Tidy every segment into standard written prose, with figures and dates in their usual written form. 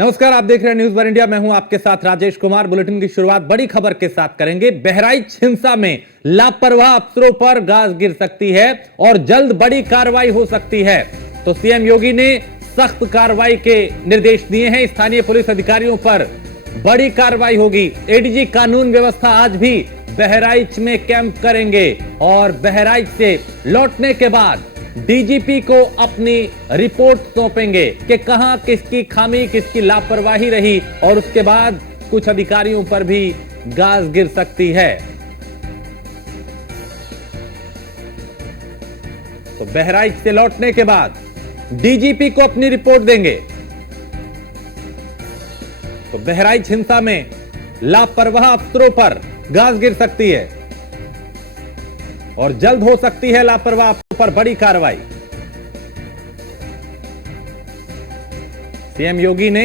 नमस्कार, आप देख रहे हैं न्यूज़ वन इंडिया। मैं हूं आपके साथ राजेश कुमार। बुलेटिन की शुरुआत बड़ी खबर के साथ करेंगे। बहराइच हिंसा में लापरवाह अफसरों पर गाज गिर सकती है और जल्द बड़ी कार्रवाई हो सकती है। तो सीएम योगी ने सख्त कार्रवाई के निर्देश दिए हैं। स्थानीय पुलिस अधिकारियों पर बड़ी कार्रवाई होगी। एडीजी कानून व्यवस्था आज भी बहराइच में कैंप करेंगे और बहराइच से लौटने के बाद डीजीपी को अपनी रिपोर्ट सौंपेंगे कि कहां किसकी खामी, किसकी लापरवाही रही और उसके बाद कुछ अधिकारियों पर भी गाज गिर सकती है। तो बहराइच से लौटने के बाद डीजीपी को अपनी रिपोर्ट देंगे। तो बहराइच हिंसा में लापरवाह अफसरों पर गाज गिर सकती है और जल्द हो सकती है लापरवाह अफसरों पर बड़ी कार्रवाई। सीएम योगी ने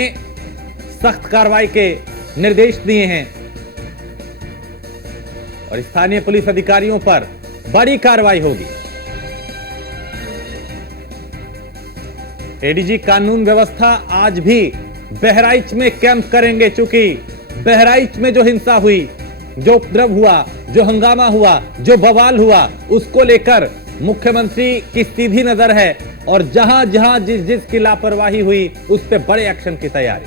सख्त कार्रवाई के निर्देश दिए हैं और स्थानीय पुलिस अधिकारियों पर बड़ी कार्रवाई होगी। एडीजी कानून व्यवस्था आज भी बहराइच में कैंप करेंगे, चूंकि बहराइच में जो हिंसा हुई, जो उपद्रव हुआ, जो हंगामा हुआ, जो बवाल हुआ, उसको लेकर मुख्यमंत्री की सीधी नजर है और जहां जहां जिस की लापरवाही हुई उस पर बड़े एक्शन की तैयारी।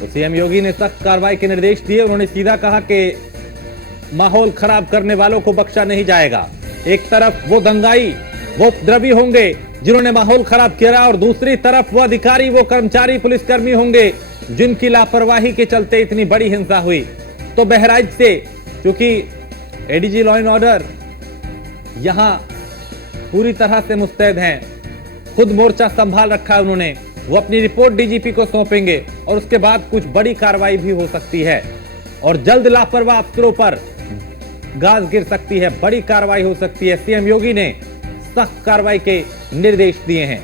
तो सीएम योगी ने सख्त कार्रवाई के निर्देश दिए। उन्होंने सीधा कहा कि माहौल खराब करने वालों को बख्शा नहीं जाएगा। एक तरफ वो दंगाई, वो उपद्रवी होंगे जिन्होंने माहौल खराब किया और दूसरी तरफ वो अधिकारी, वो कर्मचारी, पुलिसकर्मी होंगे जिनकी लापरवाही के चलते इतनी बड़ी हिंसा हुई। तो बहराइच से, क्योंकि एडीजी लॉ एंड ऑर्डर यहां पूरी तरह से मुस्तैद हैं, खुद मोर्चा संभाल रखा है उन्होंने, वो अपनी रिपोर्ट डीजीपी को सौंपेंगे और उसके बाद कुछ बड़ी कार्रवाई भी हो सकती है और जल्द लापरवाह अफसरों पर गाज गिर सकती है, बड़ी कार्रवाई हो सकती है। सीएम योगी ने सख्त कार्रवाई के निर्देश दिए हैं।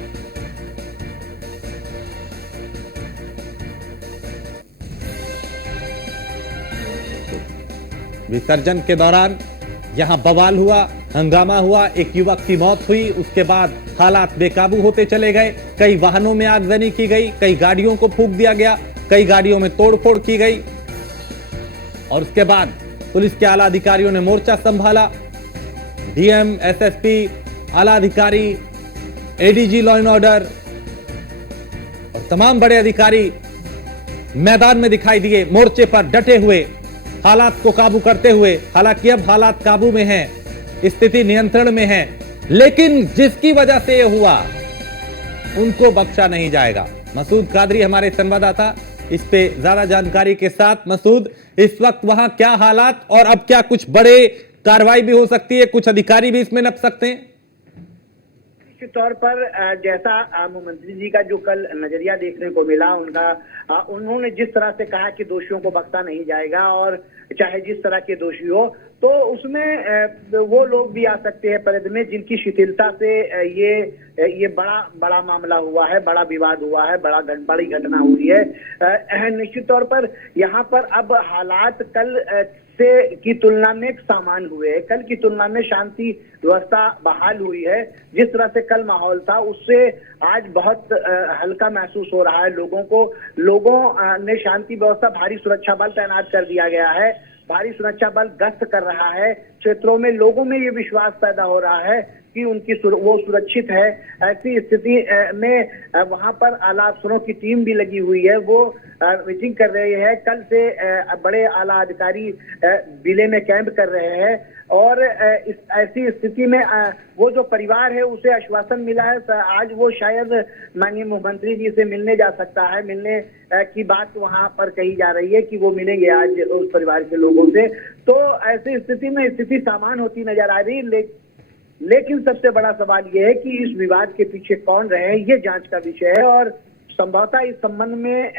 विसर्जन के दौरान यहां बवाल हुआ, हंगामा हुआ, एक युवक की मौत हुई। उसके बाद हालात बेकाबू होते चले गए। कई वाहनों में आगजनी की गई, कई गाड़ियों को फूंक दिया गया, कई गाड़ियों में तोड़फोड़ की गई और उसके बाद पुलिस के आला अधिकारियों ने मोर्चा संभाला। डीएम, एसएसपी, आला अधिकारी, एडीजी लॉ एंड ऑर्डर और तमाम बड़े अधिकारी मैदान में दिखाई दिए, मोर्चे पर डटे हुए, हालात को काबू करते हुए। हालांकि अब हालात काबू में हैं, स्थिति नियंत्रण में है, लेकिन जिसकी वजह से यह हुआ उनको बख्शा नहीं जाएगा। मसूद कादरी हमारे संवाददाता इस पे ज्यादा जानकारी के साथ। मसूद, इस वक्त वहां क्या हालात और अब क्या कुछ बड़े कार्रवाई भी हो सकती है, कुछ अधिकारी भी इसमें नप सकते हैं? निश्चित तौर पर जैसा मुख्यमंत्री जी का जो कल नजरिया देखने को मिला, उनका उन्होंने जिस तरह से कहा कि दोषियों को बख्शा नहीं जाएगा और चाहे जिस तरह के दोषी हो, तो उसमें वो लोग भी आ सकते हैं पर्दे में जिनकी शिथिलता से ये बड़ा मामला हुआ है, बड़ा विवाद हुआ है, बड़ी घटना हुई है। निश्चित तौर पर यहाँ पर अब हालात कल से की तुलना में सामान्य हुए हैं। कल की तुलना में शांति व्यवस्था बहाल हुई है। जिस तरह से कल माहौल था उससे आज बहुत हल्का महसूस हो रहा है लोगों को। लोगों ने शांति व्यवस्था, भारी सुरक्षा बल तैनात कर दिया गया है, भारी सुरक्षा बल गश्त कर रहा है क्षेत्रों में। लोगों में ये विश्वास पैदा हो रहा है कि वो सुरक्षित है। ऐसी स्थिति में वहां पर आला अफसरों की टीम भी लगी हुई है, वो मीटिंग कर रहे हैं। कल से बड़े आला अधिकारी जिले में कैंप कर रहे हैं और ऐसी स्थिति में वो जो परिवार है उसे आश्वासन मिला है। आज वो शायद माननीय मुख्यमंत्री जी से मिलने जा सकता है। मिलने की बात वहां पर कही जा रही है कि वो मिलेंगे आज उस परिवार के लोगों से। तो ऐसी स्थिति में स्थिति सामान्य होती नजर आ रही है। लेकिन सबसे बड़ा सवाल यह है कि इस विवाद के पीछे कौन रहे हैं, ये जांच का विषय है और संभवतः इस संबंध में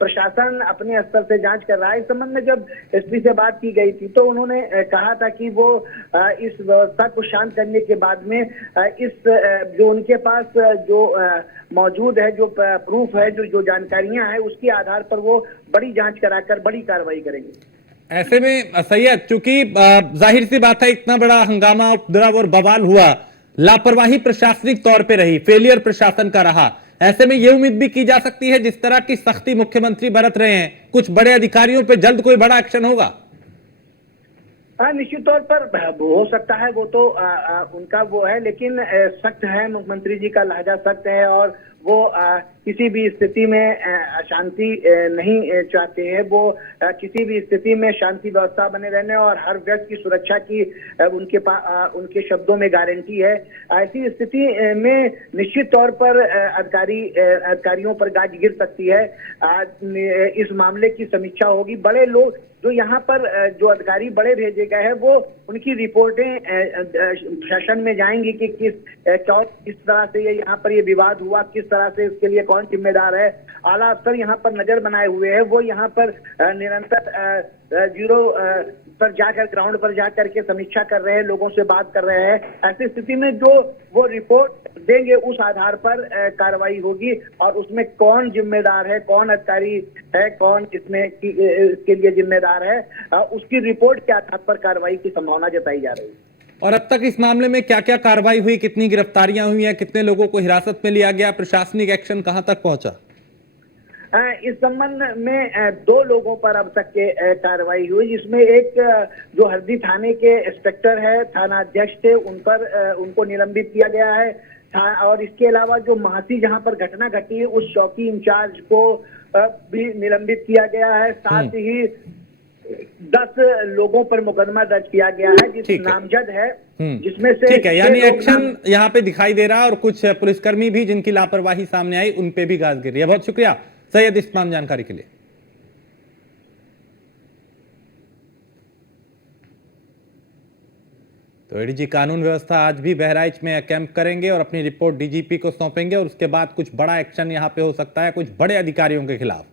प्रशासन अपने स्तर से जांच कर रहा है। इस संबंध में जब एसपी से बात की गई थी तो उन्होंने कहा था कि वो इस व्यवस्था को शांत करने के बाद में इस जो उनके पास जो मौजूद है, जो प्रूफ है, जो जानकारियां हैं, उसके आधार पर वो बड़ी जांच कराकर बड़ी कार्रवाई करेंगे। ऐसे में सैयद, चूंकि जाहिर सी बात है इतना बड़ा हंगामा, उपद्रव और बवाल हुआ, लापरवाही प्रशासनिक तौर पे रही, फेलियर प्रशासन का रहा। ऐसे में यह उम्मीद भी की जा सकती है जिस तरह की सख्ती मुख्यमंत्री बरत रहे हैं, कुछ बड़े अधिकारियों पे जल्द कोई बड़ा एक्शन होगा। हाँ, निश्चित तौर पर हो सकता है, वो तो उनका वो है, लेकिन सख्त है, मुख्यमंत्री जी का लहजा सख्त है और वो किसी भी स्थिति में अशांति नहीं चाहते हैं। वो किसी भी स्थिति में शांति व्यवस्था बने रहने और हर व्यक्ति की सुरक्षा की उनके शब्दों में गारंटी है। ऐसी स्थिति में निश्चित तौर पर अधिकारियों पर गाज गिर सकती है। इस मामले की समीक्षा होगी। बड़े लोग जो यहाँ पर जो अधिकारी बड़े भेजे गए हैं, वो उनकी रिपोर्टें प्रशासन में जाएंगी कि किस तरह से ये यहाँ पर ये विवाद हुआ, किस तरह से इसके लिए कौन जिम्मेदार है। आला अफसर यहाँ पर नजर बनाए हुए हैं, वो यहाँ पर निरंतर जीरो पर जाकर, ग्राउंड पर जाकर के समीक्षा कर रहे हैं, लोगों से बात कर रहे हैं। ऐसी स्थिति में जो वो रिपोर्ट देंगे उस आधार पर कार्रवाई होगी और उसमें कौन जिम्मेदार है, कौन अधिकारी है, कौन इसमें इसके लिए जिम्मेदार है, उसकी रिपोर्ट के आधार पर कार्रवाई की संभावना जताई जा रही है। और अब तक इस मामले में क्या क्या कार्रवाई हुई, कितनी गिरफ्तारियां हुई हैं, कितने लोगों को हिरासत में लिया गया, प्रशासनिक एक्शन कहां तक पहुंचा? इस संबंध में 2 लोगों पर अब तक के कार्रवाई हुई, जिसमें एक जो हरदी थाने के इंस्पेक्टर है, थाना अध्यक्ष थे, उनको निलंबित किया गया है। और इसके अलावा जो महासी जहां पर घटना घटी है, उस चौकी इंचार्ज को भी निलंबित किया गया है। साथ ही 10 लोगों पर मुकदमा दर्ज किया गया है, जिस नामजद है, जिसमें से ठीक है, यानी एक्शन यहाँ पे दिखाई दे रहा है और कुछ पुलिसकर्मी भी जिनकी लापरवाही सामने आई उन पे भी गाज गिर रही है। बहुत शुक्रिया सैयद इस तमाम जानकारी के लिए। तो एडीजी कानून व्यवस्था आज भी बहराइच में कैंप करेंगे और अपनी रिपोर्ट डीजीपी को सौंपेंगे और उसके बाद कुछ बड़ा एक्शन यहां पे हो सकता है कुछ बड़े अधिकारियों के खिलाफ।